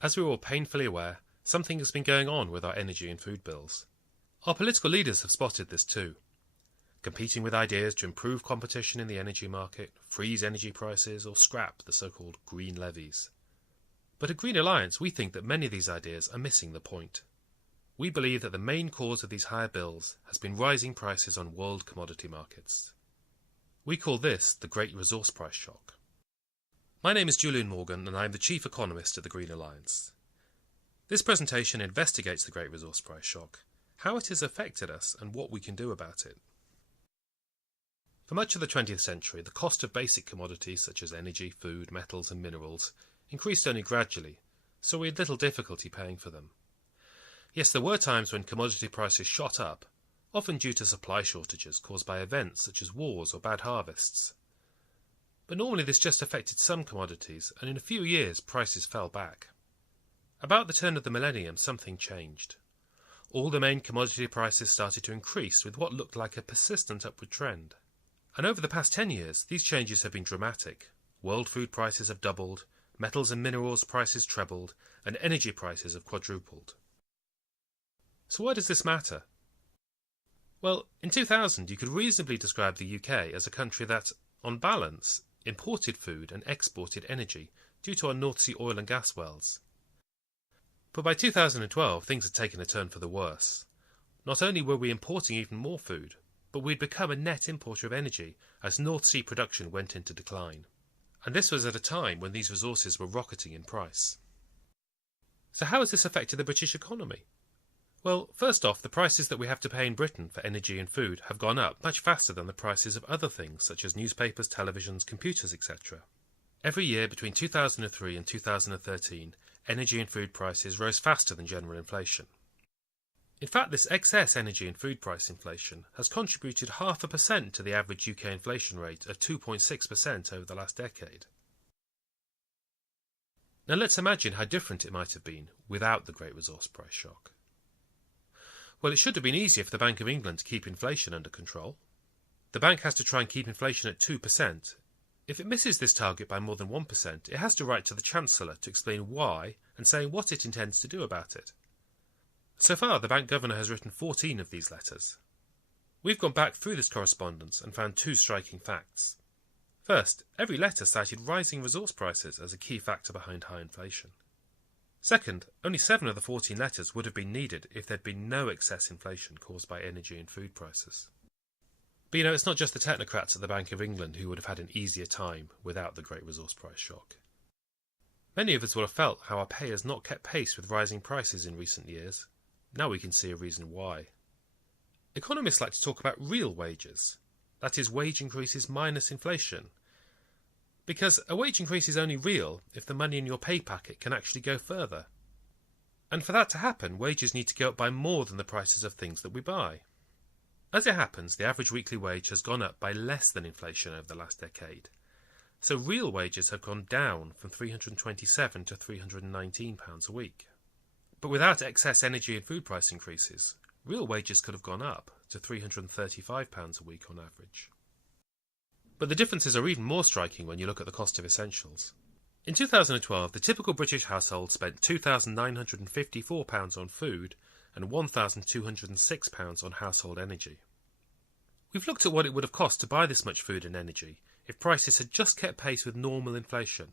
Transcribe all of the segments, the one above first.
As we're all painfully aware, something has been going on with our energy and food bills. Our political leaders have spotted this too, competing with ideas to improve competition in the energy market, freeze energy prices, or scrap the so-called green levies. But at Green Alliance, we think that many of these ideas are missing the point. We believe that the main cause of these higher bills has been rising prices on world commodity markets. We call this the Great Resource Price Shock. My name is Julian Morgan, and I am the Chief Economist at the Green Alliance. This presentation investigates the Great Resource Price Shock, how it has affected us, and what we can do about it. For much of the 20th century, the cost of basic commodities such as energy, food, metals and minerals increased only gradually, so we had little difficulty paying for them. Yes, there were times when commodity prices shot up, often due to supply shortages caused by events such as wars or bad harvests. But normally this just affected some commodities, and in a few years prices fell back. About the turn of the millennium, something changed. All the main commodity prices started to increase with what looked like a persistent upward trend. And over the past 10 years, these changes have been dramatic. World food prices have doubled, metals and minerals prices trebled, and energy prices have quadrupled. So why does this matter? Well, in 2000 you could reasonably describe the UK as a country that, on balance, imported food and exported energy due to our North Sea oil and gas wells. But by 2012 things had taken a turn for the worse. Not only were we importing even more food, but we'd become a net importer of energy as North Sea production went into decline. And this was at a time when these resources were rocketing in price. So how has this affected the British economy? Well, first off, the prices that we have to pay in Britain for energy and food have gone up much faster than the prices of other things such as newspapers, televisions, computers, etc. Every year between 2003 and 2013, energy and food prices rose faster than general inflation. In fact, this excess energy and food price inflation has contributed 0.5% to the average UK inflation rate of 2.6% over the last decade. Now let's imagine how different it might have been without the Great Resource Price Shock. Well, it should have been easier for the Bank of England to keep inflation under control. The bank has to try and keep inflation at 2%. If it misses this target by more than 1%, it has to write to the Chancellor to explain why and saying what it intends to do about it. So far, the bank governor has written 14 of these letters. We've gone back through this correspondence and found two striking facts. First, every letter cited rising resource prices as a key factor behind high inflation. Second, only 7 of the 14 letters would have been needed if there'd been no excess inflation caused by energy and food prices. But it's not just the technocrats at the Bank of England who would have had an easier time without the Great Resource Price Shock. Many of us will have felt how our pay has not kept pace with rising prices in recent years. Now we can see a reason why. Economists like to talk about real wages, that is, wage increases minus inflation. Because a wage increase is only real if the money in your pay packet can actually go further. And for that to happen, wages need to go up by more than the prices of things that we buy. As it happens, the average weekly wage has gone up by less than inflation over the last decade. So real wages have gone down from £327 to £319 a week. But without excess energy and food price increases, real wages could have gone up to £335 a week on average. But the differences are even more striking when you look at the cost of essentials. In 2012, the typical British household spent £2,954 on food and £1,206 on household energy. We've looked at what it would have cost to buy this much food and energy if prices had just kept pace with normal inflation,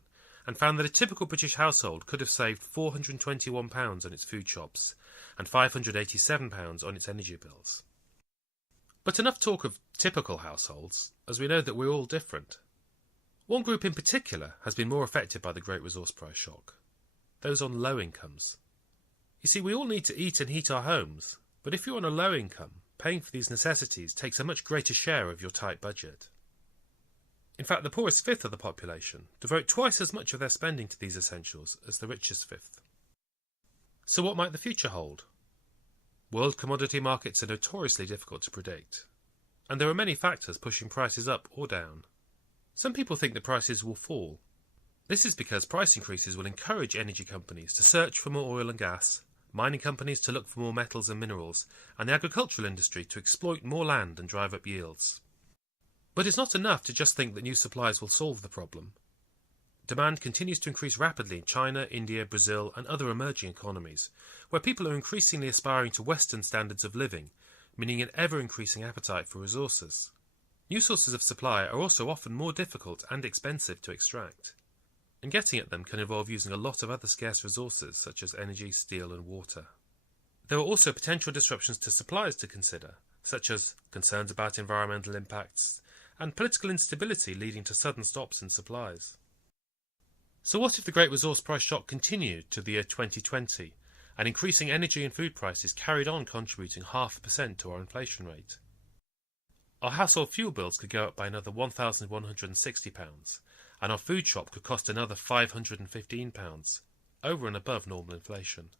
and found that a typical British household could have saved £421 on its food shops and £587 on its energy bills. But enough talk of typical households, as we know that we're all different. One group in particular has been more affected by the Great Resource Price Shock: those on low incomes. You see, we all need to eat and heat our homes, but if you're on a low income, paying for these necessities takes a much greater share of your tight budget. In fact, the poorest fifth of the population devote twice as much of their spending to these essentials as the richest fifth. So what might the future hold? World commodity markets are notoriously difficult to predict, and there are many factors pushing prices up or down. Some people think the prices will fall. This is because price increases will encourage energy companies to search for more oil and gas, mining companies to look for more metals and minerals, and the agricultural industry to exploit more land and drive up yields. But it's not enough to just think that new supplies will solve the problem. Demand continues to increase rapidly in China, India, Brazil, and other emerging economies, where people are increasingly aspiring to Western standards of living, meaning an ever-increasing appetite for resources. New sources of supply are also often more difficult and expensive to extract, and getting at them can involve using a lot of other scarce resources such as energy, steel, and water. There are also potential disruptions to supplies to consider, such as concerns about environmental impacts and political instability leading to sudden stops in supplies. So what if the Great Resource Price Shock continued to the year 2020 and increasing energy and food prices carried on contributing 0.5% to our inflation rate? Our household fuel bills could go up by another £1,160 and our food shop could cost another £515, over and above normal inflation.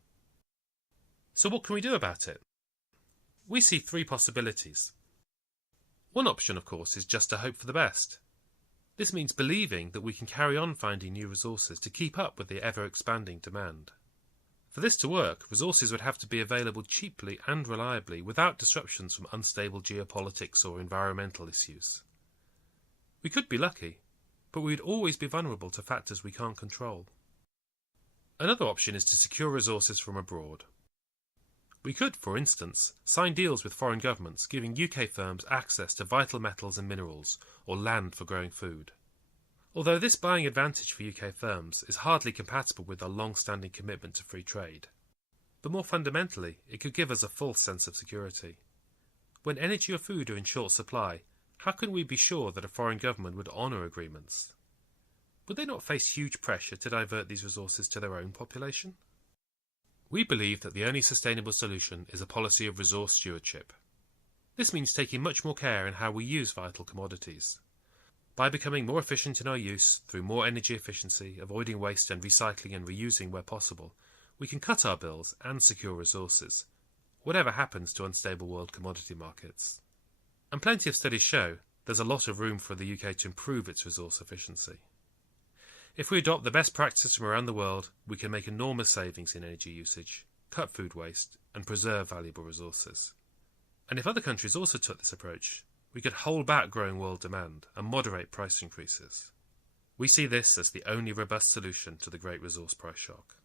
So what can we do about it? We see three possibilities. One option, of course, is just to hope for the best. This means believing that we can carry on finding new resources to keep up with the ever-expanding demand. For this to work, resources would have to be available cheaply and reliably without disruptions from unstable geopolitics or environmental issues. We could be lucky, but we would always be vulnerable to factors we can't control. Another option is to secure resources from abroad. We could, for instance, sign deals with foreign governments giving UK firms access to vital metals and minerals or land for growing food. Although this buying advantage for UK firms is hardly compatible with our long-standing commitment to free trade. But more fundamentally, it could give us a false sense of security. When energy or food are in short supply, how can we be sure that a foreign government would honour agreements? Would they not face huge pressure to divert these resources to their own population? We believe that the only sustainable solution is a policy of resource stewardship. This means taking much more care in how we use vital commodities. By becoming more efficient in our use through more energy efficiency, avoiding waste and recycling and reusing where possible, we can cut our bills and secure resources, whatever happens to unstable world commodity markets. And plenty of studies show there's a lot of room for the UK to improve its resource efficiency. If we adopt the best practices from around the world, we can make enormous savings in energy usage, cut food waste, and preserve valuable resources. And if other countries also took this approach, we could hold back growing world demand and moderate price increases. We see this as the only robust solution to the Great Resource Price Shock.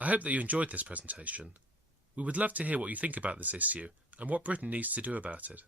I hope that you enjoyed this presentation. We would love to hear what you think about this issue and what Britain needs to do about it.